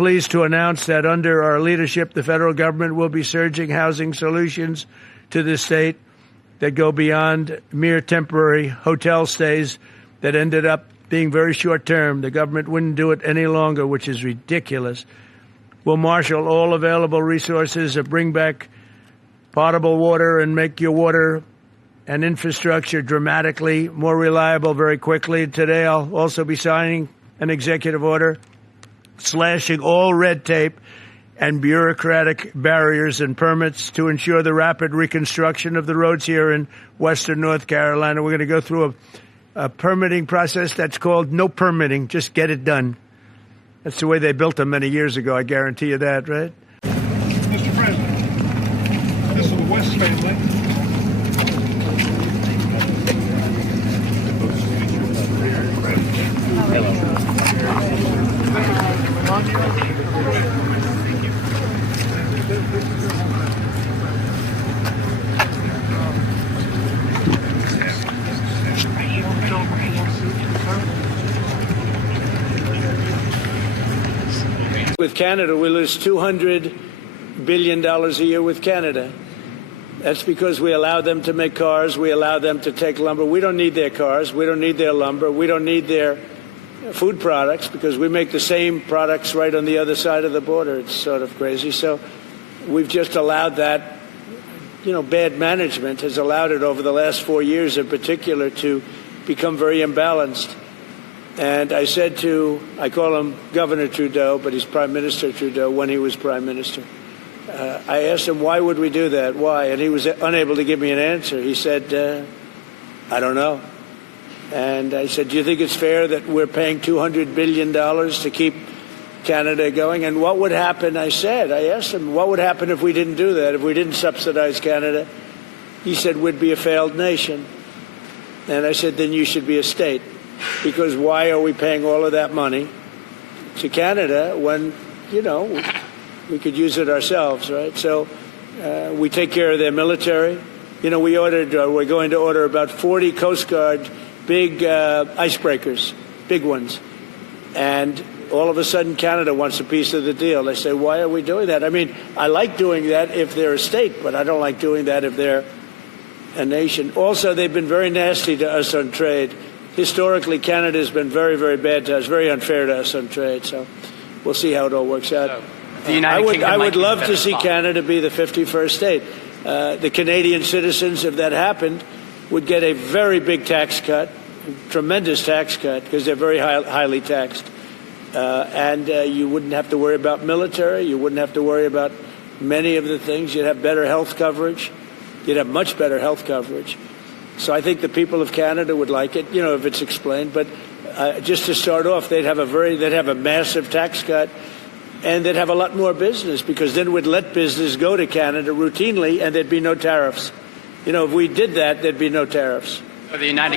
pleased to announce that under our leadership, the federal government will be surging housing solutions to the state that go beyond mere temporary hotel stays that ended up being very short term. The government wouldn't do it any longer, which is ridiculous. We'll marshal all available resources to bring back potable water and make your water and infrastructure dramatically more reliable very quickly. Today, I'll also be signing an executive order slashing all red tape and bureaucratic barriers and permits to ensure the rapid reconstruction of the roads here in western North Carolina. We're going to go through a permitting process that's called no permitting, just get it done. That's the way they built them many years ago, I guarantee you that, right? Mr. President, this is the West family. With Canada, we lose $200 billion a year with Canada. That's because we allow them to make cars. We allow them to take lumber. We don't need their cars. We don't need their lumber. We don't need their food products because we make the same products right on the other side of the border. It's sort of crazy. So we've just allowed that, bad management has allowed it over the last 4 years in particular to become very imbalanced. And I said I call him Governor Trudeau, but he's Prime Minister Trudeau when he was Prime Minister. I asked him, why would we do that? Why? And he was unable to give me an answer. He said, I don't know. And I said, do you think it's fair that we're paying $200 billion to keep Canada going? And what would happen, I asked him, what would happen if we didn't do that, if we didn't subsidize Canada? He said, we'd be a failed nation. And I said, then you should be a state. Because why are we paying all of that money to Canada when, we could use it ourselves, right? So we take care of their military. We're going to order about 40 Coast Guard big icebreakers, big ones. And all of a sudden, Canada wants a piece of the deal. They say, why are we doing that? I mean, I like doing that if they're a state, but I don't like doing that if they're a nation. Also, they've been very nasty to us on trade. Historically, Canada has been very, very bad to us, very unfair to us on trade. So we'll see how it all works out. I would love to see Canada be the 51st state. The Canadian citizens, if that happened, would get a very big tax cut, tremendous tax cut, because they're very highly taxed. And you wouldn't have to worry about military. You wouldn't have to worry about many of the things. You'd have better health coverage. You'd have much better health coverage. So I think the people of Canada would like it, if it's explained. But just to start off, they'd have a massive tax cut, and they'd have a lot more business because then we'd let business go to Canada routinely, and there'd be no tariffs. If we did that, there'd be no tariffs. The United